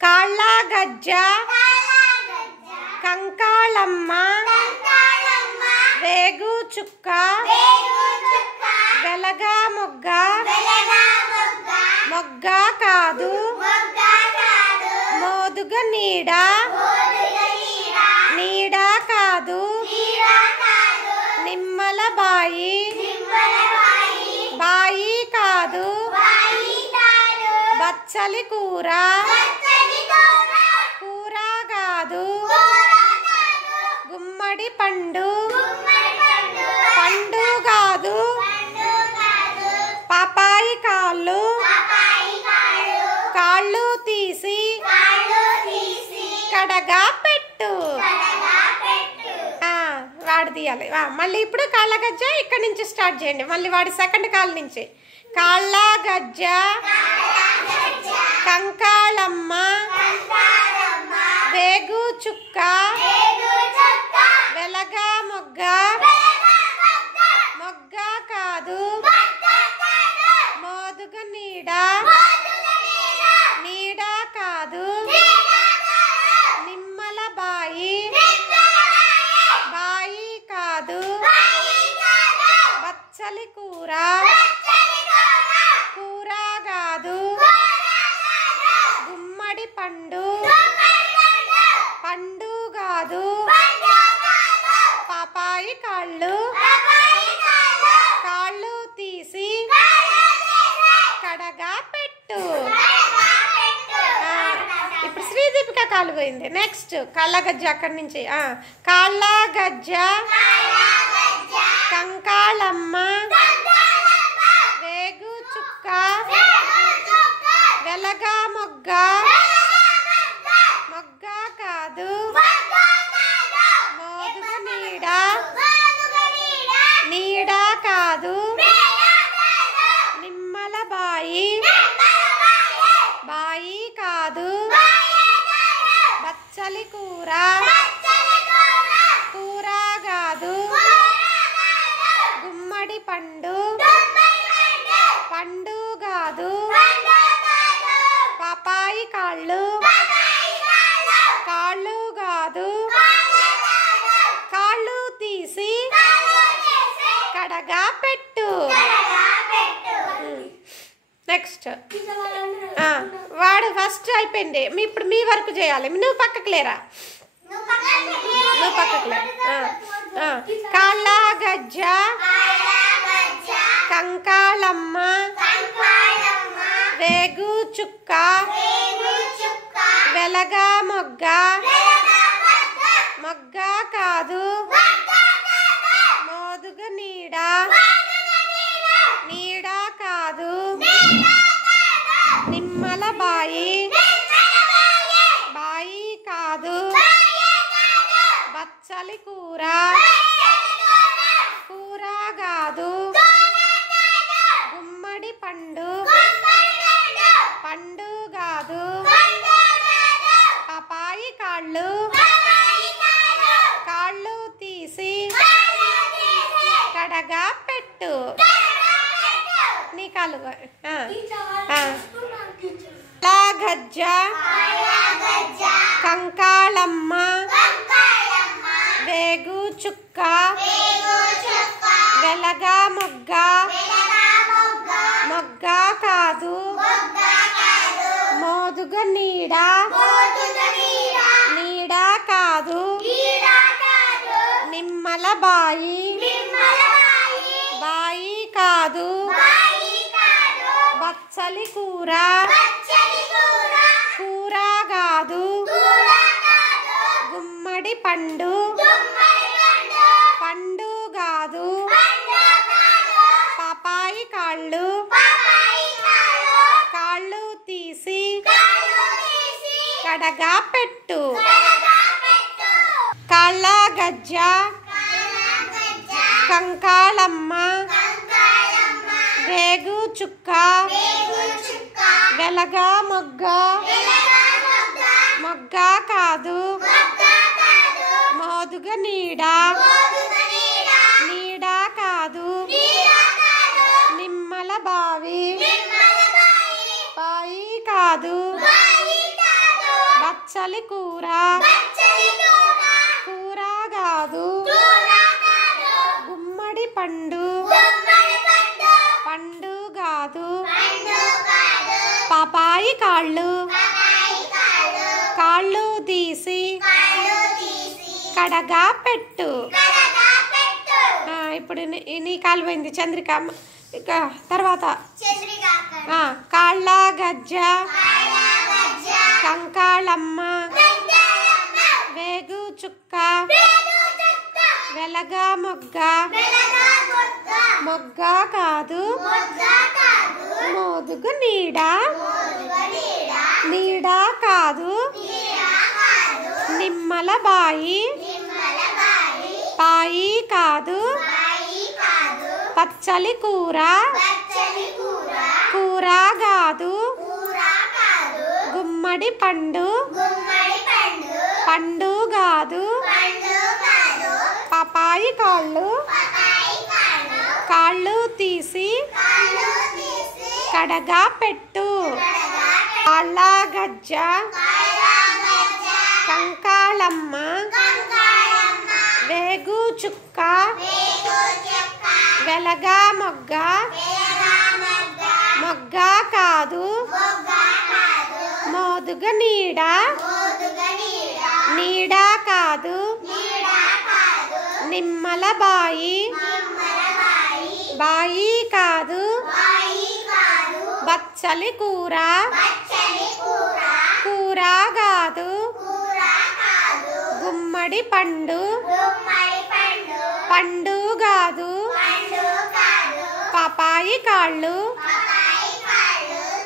కాళ్ళ గజ్జ కంకాళమ్మ వేగు చుక్క వెలగా మొగ్గ మొగ్గ కాదు మోదుగ నీడ నీడ కాదు నిమ్మల బాయి బాయి కాదు బచ్చలి కూర కూర కాదు గుమ్మడి పండు పండు కాదు పాపాయి కాళ్ళు కాళ్ళు తీసి కడగా పెట్టు వాడు తీయాలి మళ్ళీ ఇప్పుడు కాళ్ళ గజ్జ ఇక్కడ నుంచి స్టార్ట్ చేయండి మళ్ళీ వాడి సెకండ్ కాళ్ళ నుంచి కాళ్ళ గజ్జ కంకాళమ్మ వేగు చుక్క వెలగా మొగ్గ మొగ్గ కాదు మోదుగ నీడ నీడ కాదు నిమ్మల బాయి బాయి కాదు బచ్చలి కూర కూర కాదు గుమ్మడి పండు పండు కాదు పాపాయి కాళ్ళు కాళ్ళు తీసి కడగా పెట్టు ఇప్పుడు శ్రీదీపిక కాళ్ళు పోయింది నెక్స్ట్ కాళ్ళ గజ్జ అక్కడి నుంచి కాళ్ళ గజ్జ కంకాళమ్మ వేగు చుక్క వెలగా మొగ్గ మొగ్గ కాదు మోదుగ నీడ నీడ కాదు నిమ్మల బాయి బాయి కాదు బచ్చలి కూర కూర కాదు గుమ్మడి పండు పండు కాదు పాపాయి కాళ్ళు కాళ్ళు కాదు కాళ్ళు తీసి కడగా పెట్టు నెక్స్ట్ వాడు ఫస్ట్ అయిపోయింది ఇప్పుడు మీ వర్క్ చేయాలి నువ్వు పక్కకు లేరా నువ్వు పక్కకు లేరా కాళ్ళ గజ్జ కంకాళమ్మ వేగు చుక్క వెలగా మొగ్గ మొగ్గ కాదు మోదుగ నీడ నీడ కాదు నిమ్మల బాయి బాయి కాదు బచ్చలి కూర కూర కాదు గుమ్మడి పండు పండు కాదు పాపాయి కాళ్ళు కాళ్ళు తీసి కడగా పెట్టు నీ కాళ్ళు గజ్జ కంకాళమ్మ వేగు చుక్క వెలగా మొగ్గ మొగ్గ కాదు మోదుగ నీడ నీడ కాదు నిమ్మల బాయి బాయి కాదు బచ్చలి కూర కూర కాదు గుమ్మడి పండు పండు కాదు పాపాయి కాళ్ళు కాళ్ళు తీసి కడగా పెట్టు కాళ్ళ గజ్జ కంకాళమ్మ వేగు చుక్క వెలగా మొగ్గ మొగ్గ కాదు మోదుగ నీడ నీడ కాదు నిమ్మల బావి బాయి కాదు పచ్చలి కూర కూర కాదు గుమ్మడి పండు పండు కాదు పాపాయి కాళ్ళు కాళ్ళు తీసి కడగా పెట్టు. ఇప్పుడు నీ కాలు పోయింది చంద్రిక. ఇక తర్వాత కాళ్ళ గజ్జ కంకాళమ్మ వేగు చుక్క వెలగా మొగ్గ మొగ్గ కాదు మోదుగు నీడ నీడ కాదు నిమ్మల బాయి బాయి కాదు పచ్చలి కూర కూర కాదు గుమ్మడి పండు పండు కాదు పాపాయి కాళ్ళు కాళ్ళు తీసి కడగా పెట్టు. కాళ్ళ గజ్జ కంకాళమ్మ వేగు చుక్క వెలగా మొగ్గ మొగ్గ కాదు మోదుగ నీడ నీడ కాదు నిమ్మల బాయి బాయి కాదు బచ్చలి కూర కూర కాదు గుమ్మడి పండు పండు కాదు పాపాయి కాళ్ళు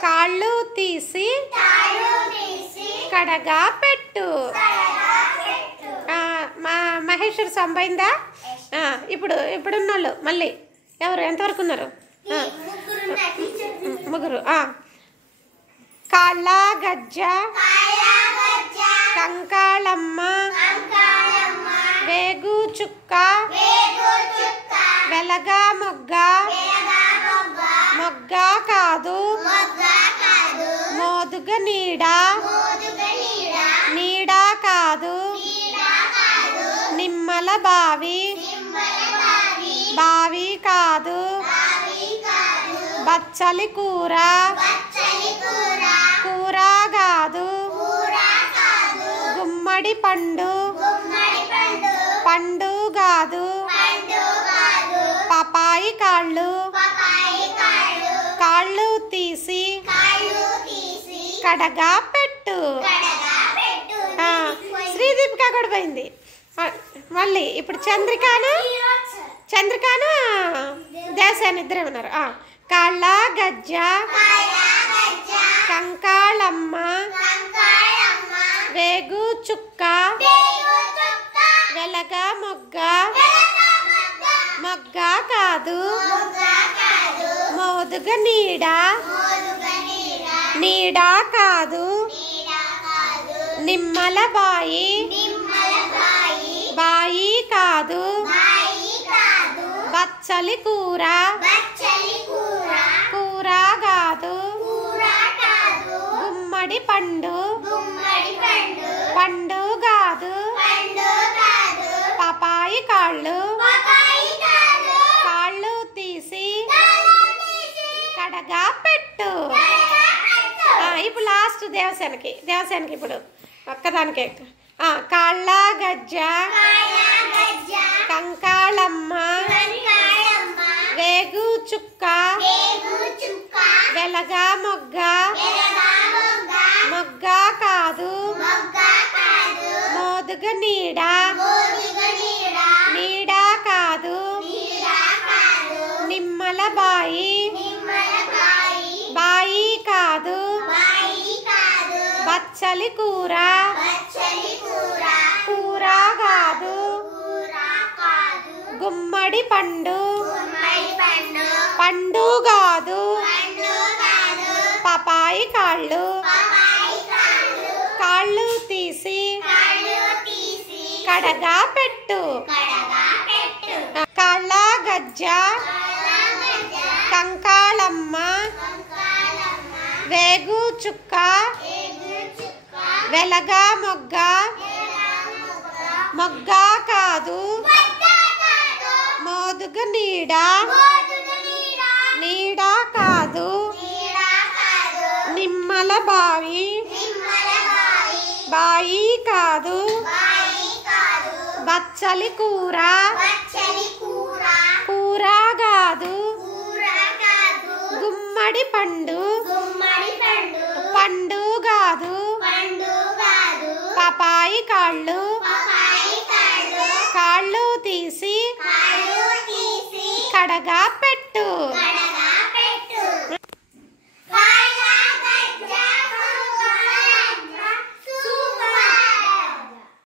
కాళ్ళు తీసి కడగా పెట్టు. మా మహేశ్వర్ సంబైందా? ఇప్పుడున్న వాళ్ళు మళ్ళీ ఎవరు ఎంతవరకు ఉన్నారు? ముగ్గురు. కాళ్ళ గజ్జ కంకాళమ్మ వేగు చుక్క వెలగా మొగ్గ మొగ్గ కాదు మోదుగ నీడ నీడ కాదు నిమ్మల బావి బావి కాదు బచ్చలి కూర కూర కాదు గుమ్మడి పండు పండు కాదు పాపాయి కాళ్ళు కాళ్ళు తీసి కడగా పెట్టు. శ్రీదీపిక కూడా పోయింది మళ్ళీ. ఇప్పుడు చంద్రికాను దేశాన్ని ఇద్దరే ఉన్నారు. కాళ్ళ గజ్జ కంకాళమ్మ వేగు చుక్క వెలగా మొగ్గ మొగ్గ కాదు మోదుగ నీడ నీడ కాదు నిమ్మల బాయి బాయి కాదు బచ్చలి కూర కూర కాదు గుమ్మడి పండు పండు కాదు పాపాయి కాళ్ళు కాళ్ళు తీసి కడగా పెట్టు. ఇప్పుడు లాస్ట్ దేవసేనకి ఇప్పుడు ఒక్కదానికే. కాళ్ళ గజ్జ కంకాళమ్మ వేగు చుక్క వెలగా మొగ్గ మొగ్గ కాదు మోదుగ నీడ నీడ కాదు నిమ్మల బాయి బాయి కాదు బచ్చలి కూర కూర కాదు గుమ్మడి పండు పండు కాదు పాపాయి కాళ్ళు కాళ్ళు తీసి కడగా పెట్టు. కాళ్ళ గజ్జ కంకాళమ్మ వేగు చుక్క వెలగా మొగ్గ మొగ్గ కాదు మోదుగు నీడ నీడ కాదు నిమ్మల బావి బాయి కాదు బచ్చలి కూర కూర కాదు గుమ్మడి పండు పండు కాదు పపాయి కాళ్ళు కాళ్ళు తీసి కడగా పెట్టు.